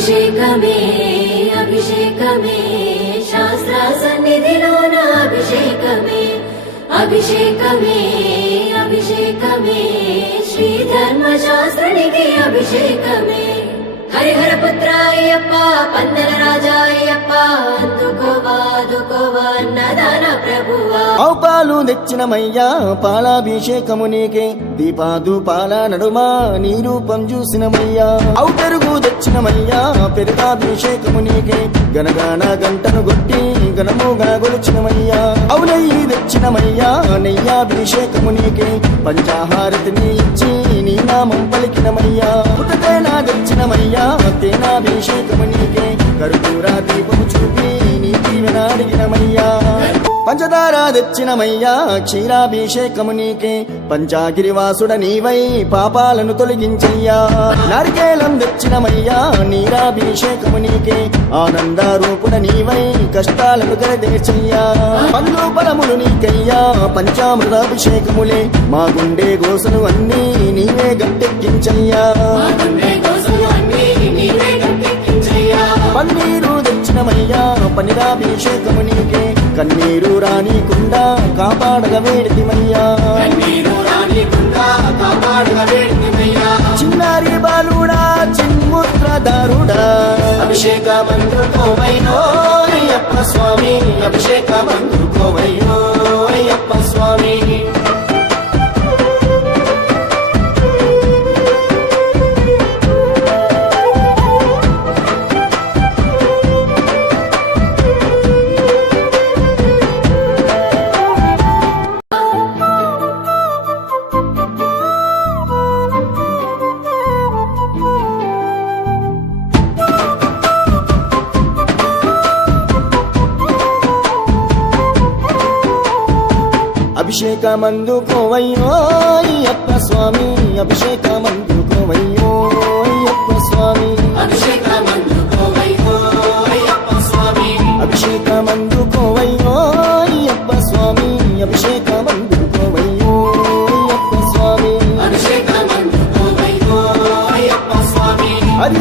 అభిషేకమే అభిషేకమే శాస్త్ర సన్నిధిలోన అభిషేకమే అభిషేకమే అభిషేకమే శ్రీ ధర్మశాస్త్రునికి అభిషేకమే హరిహర పుత్ర అయ్యప్ప పందల రాజా అయ్యప్ప అందుకోవా అందుకోవా అన్నదాన ప్రభువా పాలు తెచ్చినమయ్యా పాలాభిషేకము నీకే దీపాదుపాల నడుమా నీ రూపం చూసినమయ్యా పెరుగు తెచ్చినమయ్యా పెరుగాభిషేకము నీకే గనగాన గంటను కొట్టి గణముగా గొలిచినమయ్యా నెయ్యి తెచ్చినమయ్యా నెయ్యాభిషేకము నీకే పంచాహారతిని ఇచ్చి నీ నామం పలికినమయ్యా పుటతేనా తెచ్చినమయ్యా తేనాభిషేకము నీకే కర్పూరా దీపము చూపి నీ దీవెన అడిగినమయ్యా పంచదార తెచ్చినమయ్యా క్షీరాభిషేకము నీకే పంచాగిరివాసుడ నీవై పాపాలను తొలగించయ్యా నారికేలం తెచ్చినమయ్యా నీరాభిషేకము నీకే ఆనంద రూపుడ నీవై కష్టాలను కరదేర్చయ్యా పండ్లు ఫలములు నీకయ్యా పంచామృతాభిషేకములే మా గుండె గోసను అన్నీ నీవే గట్టెక్కించయ్యా పన్నీరు తెచ్చినమయ్యా పన్నీరాభిషేకము నీకే కన్నీరు రానికుండా కాపాడగ వేడితిమయ్యా చిన్నారి బాలుడా చిన్ముద్రదారుడా అభిషేకమందుకోవయ్యో అయ్యప్ప స్వామి అభిషేకమందుకోవయ్యో అయ్యప్ప స్వామి అభిషేకమందుకోవయ్యో అయ్యప్ప స్వామి అభిషేకమందుకోవయ్యో అయ్యప్ప స్వామి అభిషేకమందుకోవయ్యో అయ్యప్ప స్వామి అభిషేకమందుకోవయ్యో అయ్యప్ప స్వామి అభిషేకమందుకోవయ్యో అయ్యప్ప స్వామి అభిషేకమందుకోవయ్యో అయ్యప్ప స్వామి అది